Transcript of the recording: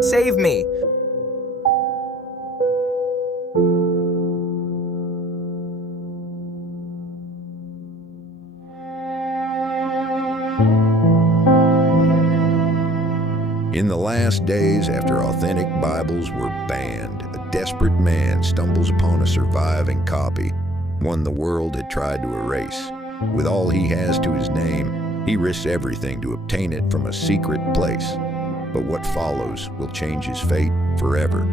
Save me! In the last days after authentic Bibles were banned, a desperate man stumbles upon a surviving copy, one the world had tried to erase. With all he has to his name, he risks everything to obtain it from a secret place. But what follows will change his fate forever.